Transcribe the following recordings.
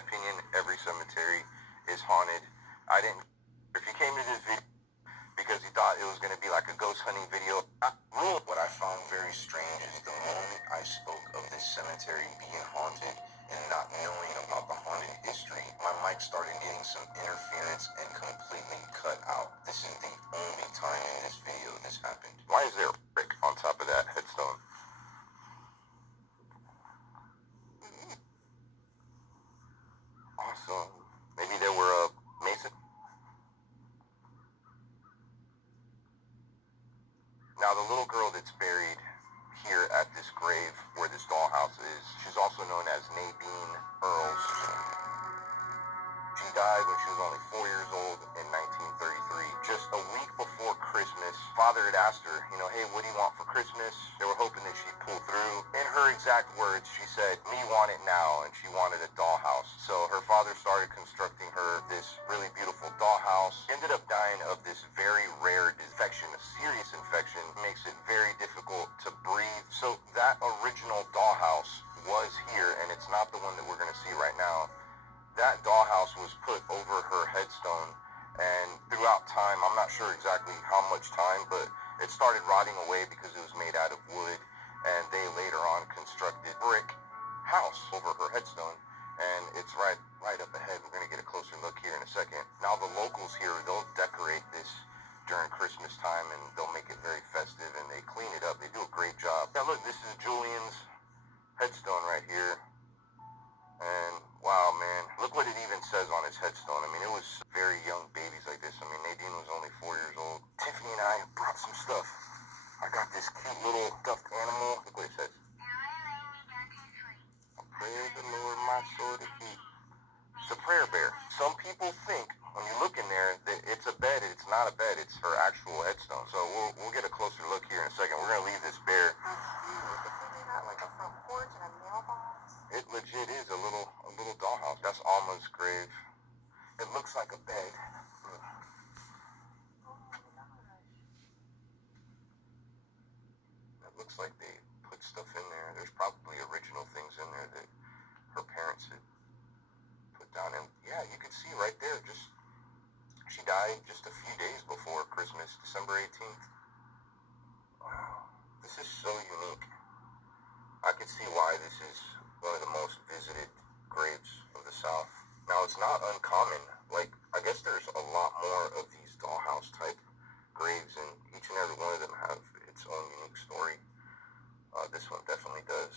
my opinion, every cemetery is haunted. I didn't, if you came to this video because you thought it was going to be like a ghost hunting video, what I found very strange is the moment I spoke of this cemetery being haunted and not knowing about the haunted history, my mic started getting some interference and completely cut out. This is the only time in this video this happened. Why is there a brick on top of that headstone? Awesome. Maybe there were a mason. Now the little girl that's buried here at this grave where this dollhouse is, she's also known as Nadine Earls. She died when she was only 4 years old in 1933. Just a week before Christmas, father had asked her, hey, what do you want for Christmas? They were hoping that she'd pull through. In her exact words, she said, me want it now, and she wanted a dollhouse. So her father started constructing her this really beautiful dollhouse. She ended up dying of this very rare infection, a serious infection, makes it very difficult to breathe. So that original dollhouse was here, and it's not the one that we're going to see right now. That dollhouse was put over her headstone, and throughout time, I'm not sure exactly how much time, but it started rotting away because it was made out of wood, and they later on constructed brick house over her headstone, and it's right up ahead. We're going to get a closer look here in a second. Now the locals here, they'll decorate this during Christmas time, and they'll make it very festive, and they clean it up. They do a great job. Now look, this is Julian's headstone right here. And wow, man, look what it even says on his headstone. I mean, it was very young babies like this. I mean, Nadine was only 4 years old. Tiffany and I brought some stuff. I got this cute little stuffed animal. Look what it says. I praise the Lord, my soul to keep. It's a prayer bear. Some people think when you look in there that it's a bed. It's not a bed. It's her actual headstone. So we'll get a closer look here in a second. We're gonna leave this bear. Like a front porch and a mailbox. It legit is a little dollhouse. That's Alma's grave. It looks like a bed. It looks like they put stuff in there. There's probably original things in there that her parents had put down. And yeah, you could see right there, she died just a few days before Christmas, December 18th. Wow, this is so unique. I can see why this is one of the most visited graves of the South. Now, it's not uncommon. Like, I guess there's a lot more of these dollhouse type graves, and each and every one of them have its own unique story. This one definitely does.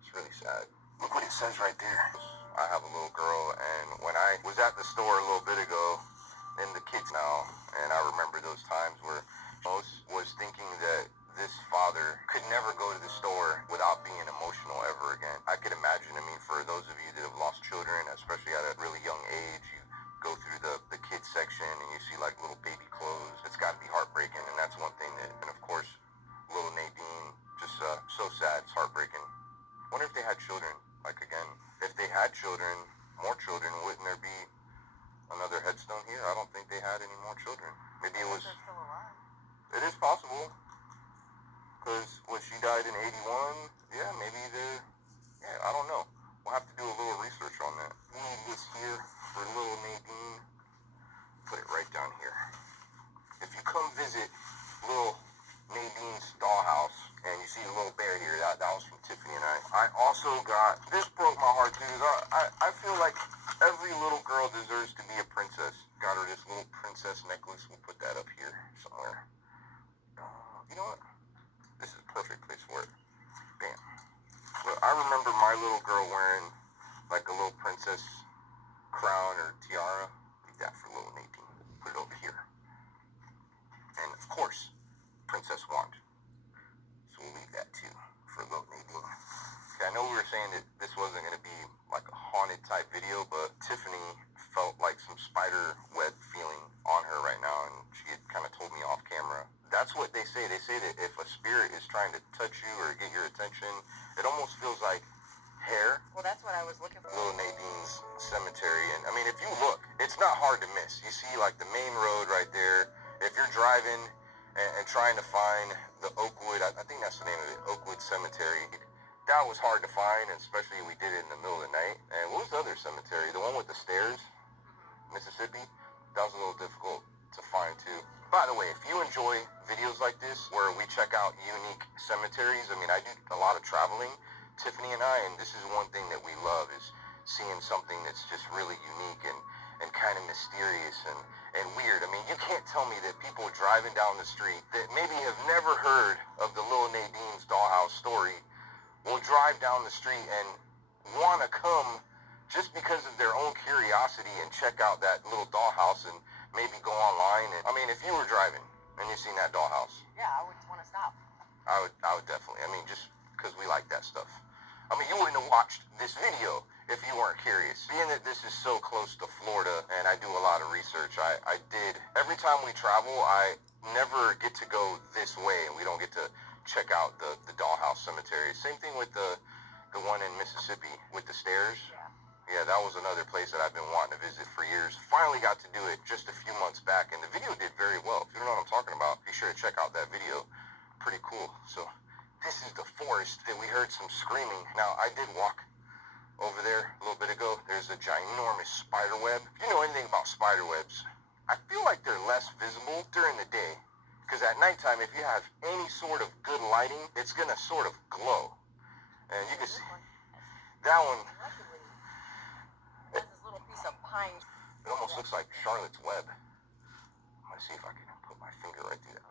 It's really sad. Look what it says right there. I have a little girl, and when I was at the store a little bit ago, and the kids now, and I remember those times where most was thinking that this father could never go to the store without being emotional ever again. I could imagine, for those of you that have lost children, especially at a really young age, you go through the kids section and you see like little baby clothes. It's got to be heartbreaking, and that's one thing that, and of course, little Nadine, just so sad, it's heartbreaking. Wonder if they had children, like again, if they had children, more children, wouldn't there be another headstone here? I don't think they had any more children. Maybe it was, it is possible. Because when she died in 81, yeah, maybe I don't know. We'll have to do a little research on that. We need this here for little Nadine. Put it right down here. If you come visit little Nadine's dollhouse, and you see the little bear here, that was from Tiffany and I. I also got, this broke my heart too. I feel like every little girl deserves to be a princess. Got her this little princess necklace. We'll put that up here somewhere. You know what? This is a perfect place for it. Bam. But I remember my little girl wearing like a little princess crown or tiara. Leave that for little Nadine. Put it over here. And of course, princess wand. So we'll leave that too for little Nadine. Okay, I know we were saying that this wasn't going to be like a haunted type video, but Tiffany felt like some spider web feeling on her right now, and she had kind of told me off camera. That's what they say. They say that if a spirit is trying to touch you or get your attention, it almost feels like hair. Well, that's what I was looking for. Little Nadine's cemetery. And it's not hard to miss. You see like the main road right there. If you're driving and trying to find the Oakwood, I think that's the name of it, Oakwood Cemetery, that was hard to find, and especially we did it in the middle of the night. And what was the other cemetery? The one with the stairs, Mississippi? That was a little difficult to find too. By the way, if you enjoy videos like this where we check out unique cemeteries, I mean, I do a lot of traveling, Tiffany and I, and this is one thing that we love is seeing something that's just really unique and kind of mysterious and weird. I mean, you can't tell me that people driving down the street that maybe have never heard of the Lil Nadine's dollhouse story will drive down the street and want to come just because of their own curiosity and check out that little dollhouse and maybe go online. And I mean, if you were driving and you seen that dollhouse, Yeah, I would want to stop. I would definitely. I mean, just because we like that stuff. I mean, you wouldn't have watched this video if you weren't curious. Being that this is so close to Florida and I do a lot of research, I did. Every time we travel, I never get to go this way and we don't get to check out the dollhouse cemetery. Same thing with the one in Mississippi with the stairs. Yeah, that was another place that I've been wanting to visit for years. Finally got to do it just a few months back, and the video did very well. If you don't know what I'm talking about, be sure to check out that video. Pretty cool. So this is the forest that we heard some screaming. Now, I did walk over there a little bit ago. There's a ginormous spider web. If you know anything about spider webs, I feel like they're less visible during the day, because at nighttime, if you have any sort of good lighting, it's going to sort of glow. And you can see that one. There's this little piece of pine. It almost looks like Charlotte's Web. Let's see if I can put my finger right through that.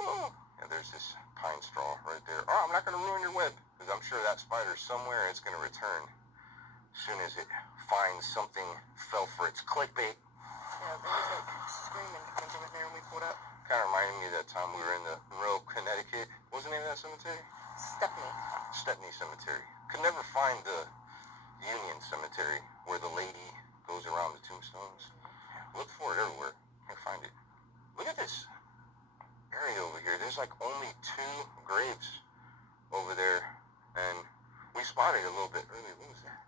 Oh, yeah, there's this pine straw right there. Oh, I'm not going to ruin your web, because I'm sure that spider's somewhere and it's going to return as soon as it finds something fell for its clickbait. Yeah, there was like screaming coming from in there when we pulled up. Kind of reminded me of that time we were in the Monroe, Connecticut. What's the name of that cemetery? Stepney Cemetery. Could never find the Union Cemetery where the lady goes around the tombstones. Look for it everywhere. Can't find it. Look at this area over here. There's like only 2 graves over there, and we spotted a little bit earlier. What was that?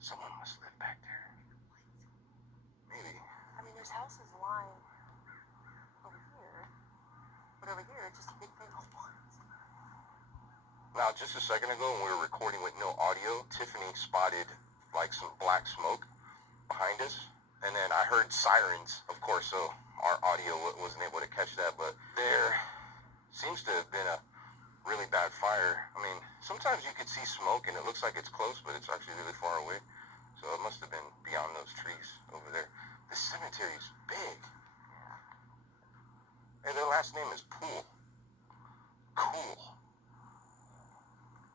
Someone must live back there. Maybe. I mean, there's houses lying over here, but over here it's just a big thing of woods. Now, just a second ago when we were recording with no audio, Tiffany spotted like some black smoke behind us. And then I heard sirens, of course, so our audio wasn't able to catch that. But there seems to have been a really bad fire. I mean, sometimes you could see smoke and it looks like it's close, but it's actually really far away. So it must have been beyond those trees over there. This cemetery is big. And their last name is Pool. Cool.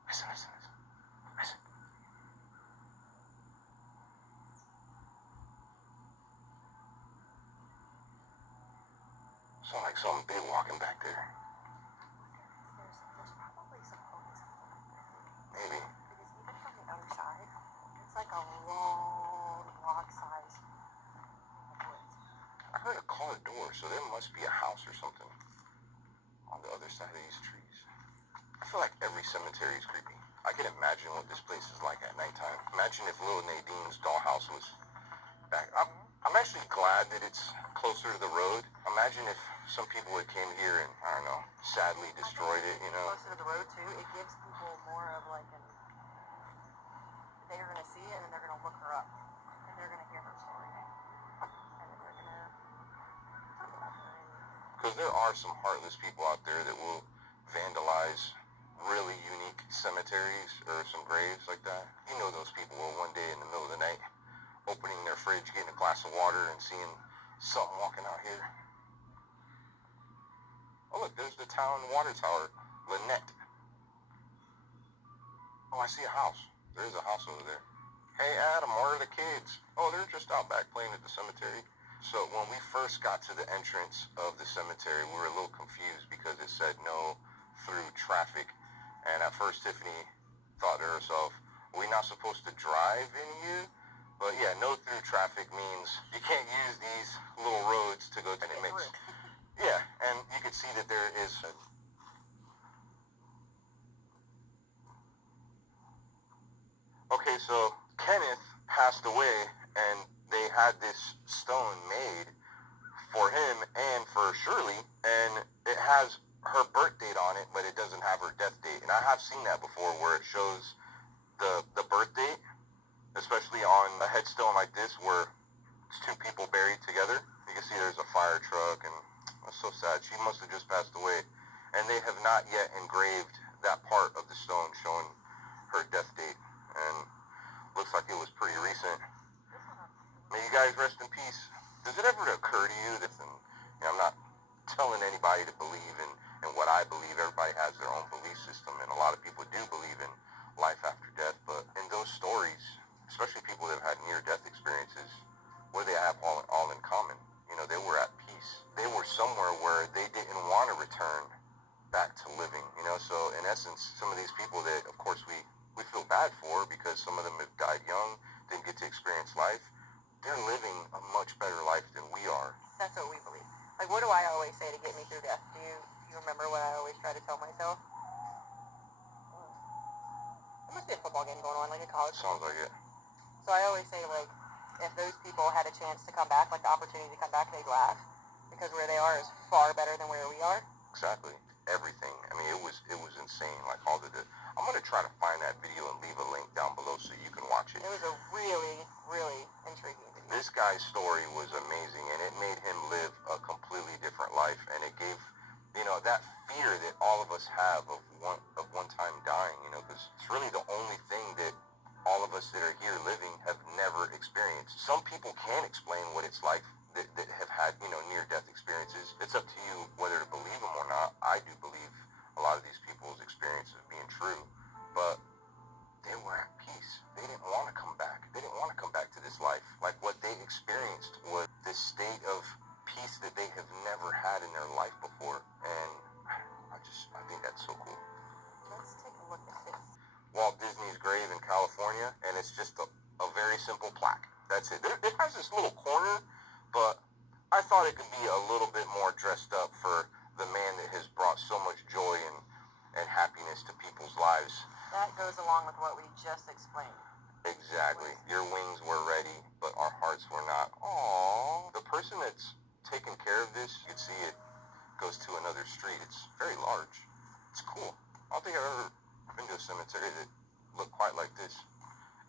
Listen. Sound like something big walking back there. There's probably some homes. Maybe. Because even from the other side, it's like a long rock-sized woods. I heard a car door, so there must be a house or something on the other side of these trees. I feel like every cemetery is creepy. I can imagine what this place is like at nighttime. Imagine if Lil Nadine's dollhouse was back. I'm actually glad that it's closer to the road. Imagine if some people had came here and, I don't know, sadly destroyed it, you know. Closer to the road, too, it gives people more of like they're going to see it and then they're going to look her up. And they're going to hear her story. And then they're going to talk about her. Because there are some heartless people out there that will vandalize really unique cemeteries or some graves like that. You know those people will one day in the middle of the night opening their fridge, getting a glass of water, and seeing something walking out here. Oh, look, there's the town water tower, Lynette. Oh, I see a house. There's a house over there. Hey, Adam, where are the kids? Oh, they're just out back playing at the cemetery. So when we first got to the entrance of the cemetery, we were a little confused because it said no through traffic. And at first, Tiffany thought to herself, are we not supposed to drive in here? But yeah, no through traffic means you can't use these little roads to go to the mix. Yeah, and you can see that there is okay, so Kenneth passed away and they had this stone made for him and for Shirley, and it has her birth date on it, but it doesn't have her death date. And I have seen that before, where it shows the birth date, especially on a headstone like this, where it's two people buried together. You can see there's a fire truck, and that's so sad. She must have just passed away, and they have not yet engraved that part of the stone showing her death date, and looks like it was pretty recent. May you guys rest in peace. Does it ever occur to you that, and I'm not telling anybody to believe in what I believe. Everybody has their own belief system, and a lot of people do believe in life after death, but in those stories, especially people that have had near-death experiences, what do they have all in common? They were at peace. They were somewhere where they didn't want to return back to living, so in essence, some of these people that, of course, we feel bad for, because some of them have died young, didn't get to experience life, they're living a much better life than we are. That's what we believe. Like, what do I always say to get me through death? Do you remember what I always try to tell myself? There must be a football game going on, like a college game. Sounds like it. So I always say, like, if those people had a chance to come back, like the opportunity to come back, they'd laugh, because where they are is far better than where we are. Exactly. Everything. I mean, it was insane. Like, all the I'm gonna try to find that video and leave a link down below so you can watch it. It was a really, really intriguing video. This guy's story was amazing, and it made him live a completely different life, and it gave, that fear that all of us have of one time dying, because it's really the only thing that all of us that are here living have never experienced. Some people can explain what it's like that have had, near-death experiences. It's up to you whether to believe them or not. I do believe a lot of these people's experiences being true, but they were at peace. They didn't want to come back. They didn't want to come back to this life. Like, what they experienced was this state of peace that they have never had in their life before, and I think that's so cool. Let's take a look at this. Walt Disney's grave in California, and it's just a very simple plaque. That's it. It has this little corner, but I thought it could be a little bit more dressed up for the man that has brought so much joy and happiness to people's lives. That goes along with what we just explained. Exactly. Your wings were ready, but our hearts were not. Aww. The person that's taking care of this, you can see it goes to another street. It's very large. It's cool. I don't think I've ever been to a cemetery that looked quite like this.